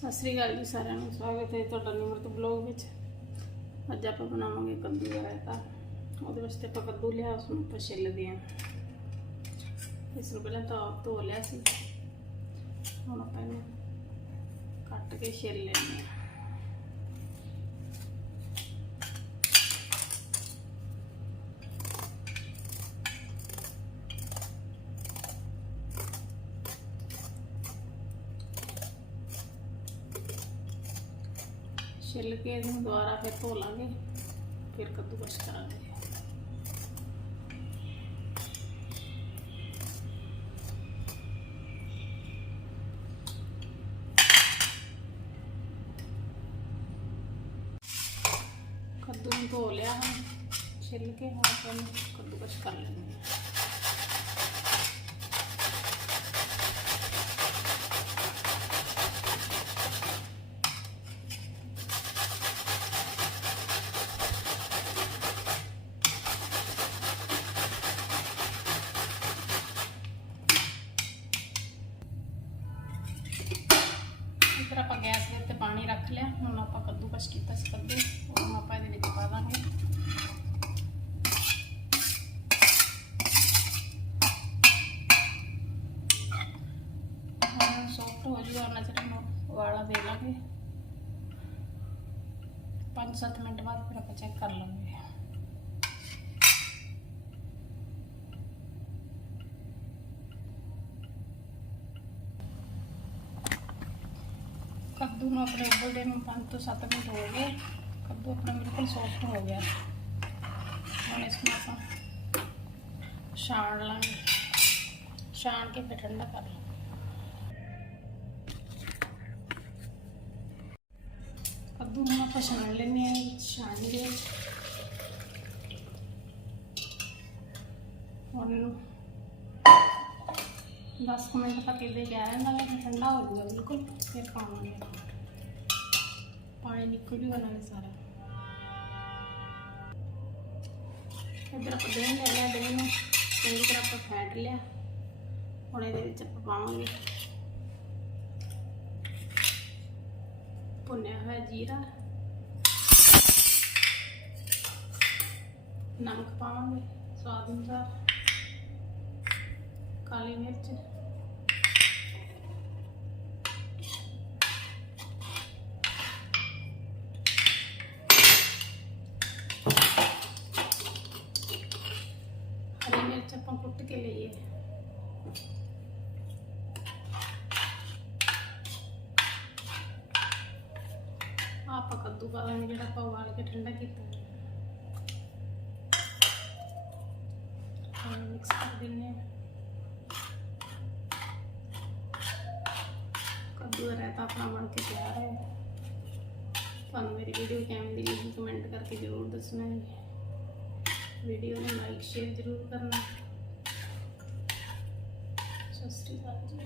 ਸਤਿ ਸ੍ਰੀ ਅਕਾਲ ਜੀ ਸਾਰਿਆਂ ਨੂੰ, ਸਵਾਗਤ ਹੈ ਤੁਹਾਡਾ ਨਿਮਰਤ ਬਲੌਗ ਵਿੱਚ। ਅੱਜ ਆਪਾਂ ਬਣਾਵਾਂਗੇ ਕੱਦੂ ਦਾ ਰਾਇਤਾ। ਉਹਦੇ ਵਾਸਤੇ ਆਪਾਂ ਕੱਦੂ ਲਿਆ, ਉਸ ਨੂੰ ਆਪਾਂ ਛਿੱਲਦੇ ਹਾਂ। ਇਸ ਨੂੰ ਪਹਿਲਾਂ ਤਾਂ ਧੋ ਲਿਆ ਸੀ। ਹੁਣ ਆਪਾਂ ਇਹਨੂੰ ਕੱਟ ਕੇ ਛਿੱਲ ਲੈਂਦੇ ਹਾਂ। ਛਿੱਲ ਕੇ ਇਹਨੂੰ ਦੁਬਾਰਾ ਫਿਰ ਧੋ ਲਾਂਗੇ ਫਿਰ ਕੱਦੂਕਸ ਕਰਾਂਗੇ ਕੱਦੂ ਨੂੰ ਧੋ ਲਿਆ ਹੁਣ ਛਿੱਲ ਕੇ ਹੁਣ ਆਪਾਂ ਇਹਨੂੰ ਕੱਦੂਕਸ ਕਰ ਆਪਾਂ ਗੈਸ ਦੇ ਉੱਤੇ ਪਾਣੀ ਰੱਖ ਲਿਆ। ਹੁਣ ਆਪਾਂ ਕੱਦੂ ਕਸ ਕੀਤਾ ਸੀ ਕੱਦੂ। ਉਹਨੂੰ ਆਪਾਂ ਇਹਦੇ ਵਿੱਚ ਪਾ ਦਾਂਗੇ। ਹੁਣ ਸੌਫਟ ਹੋ ਜੂਗਾ ਉਹਨਾਂ ਚਿਰ ਨੂੰ ਉਬਾਲਾ ਦੇ ਲਾਂਗੇ। 5-7 ਮਿੰਟ ਬਾਅਦ ਫਿਰ ਆਪਾਂ ਚੈੱਕ ਕਰ ਲਾਂਗੇ। ਕੱਦੂ ਨੂੰ ਆਪਣੇ ਉਬਲਦੇ ਨੂੰ 5 ਤੋਂ 7 ਮਿੰਟ ਹੋ ਗਏ। ਕੱਦੂ ਆਪਣਾ ਬਿਲਕੁਲ ਸੌਫਟ ਹੋ ਗਿਆ। ਹੁਣ ਇਸ ਨੂੰ ਆਪਾਂ ਛਾਣ ਲਾਂਗੇ। ਛਾਣ ਕੇ ਫਿਰ ਠੰਡਾ ਕਰ ਲਾਂਗੇ। ਕੱਦੂ ਨੂੰ ਆਪਾਂ ਛਾਣ ਲੈਂਦੇ ਹਾਂ, ਛਾਣ ਲਏ ਹੁਣ ਇਹਨੂੰ 10 ਮਿੰਟ ਤੱਕ ਇਹਦੇ ਗਿਆ ਰਹਿੰਦਾ ਹੈ ਠੰਡਾ ਹੋ ਜਾਊਗਾ, ਬਿਲਕੁਲ। ਫਿਰ ਪਾਵਾਂਗੇ। ਪਾਣੀ ਨਿਕਲ ਜੂਗਾ ਨਾਲੇ ਸਾਰਾ। ਇੱਧਰ ਆਪਾਂ ਦਹੀਂ ਲੈ ਲਿਆ, ਦਹੀਂ ਨੂੰ ਚੰਗੀ ਤਰ੍ਹਾਂ ਆਪਾਂ ਫੈਟ ਲਿਆ। ਹੁਣ ਇਹਦੇ ਵਿੱਚ ਆਪਾਂ ਪਾਵਾਂਗੇ। ਭੁੰਨਿਆ ਹੋਇਆ ਜੀਰਾ। ਨਮਕ ਪਾਵਾਂਗੇ, ਸਵਾਦ ਅਨੁਸਾਰ। ਕਾਲੀ ਮਿਰਚ। ਹਰੀ ਮਿਰਚ ਆਪਾਂ ਕੁੱਟ ਕੇ ਲਈਏ। ਆਪਾਂ ਕੱਦੂ ਪਾ ਦਾਂਗੇ ਜਿਹੜਾ ਆਪਾਂ ਉਬਾਲ ਕੇ ਠੰਡਾ ਕੀਤਾ ਮਿਕਸ ਕਰ ਦਿੰਨੇ ਹਾਂ। ਕੱਦੂ ਆਪਣਾ ਬਣ ਕੇ ਤਿਆਰ ਹੈ। ਤੁਹਾਨੂੰ ਮੇਰੀ ਵੀਡੀਓ ਕਿਵੇਂ ਦੀ ਲੱਗੀ ਕਮੈਂਟ ਕਰਕੇ ਜ਼ਰੂਰ ਦੱਸਣਾ ਜੀ। ਵੀਡੀਓ ਨੂੰ ਲਾਈਕ ਸ਼ੇਅਰ ਜ਼ਰੂਰ ਕਰਨਾ। ਸਤਿ ਸ਼੍ਰੀ ਅਕਾਲ ਜੀ।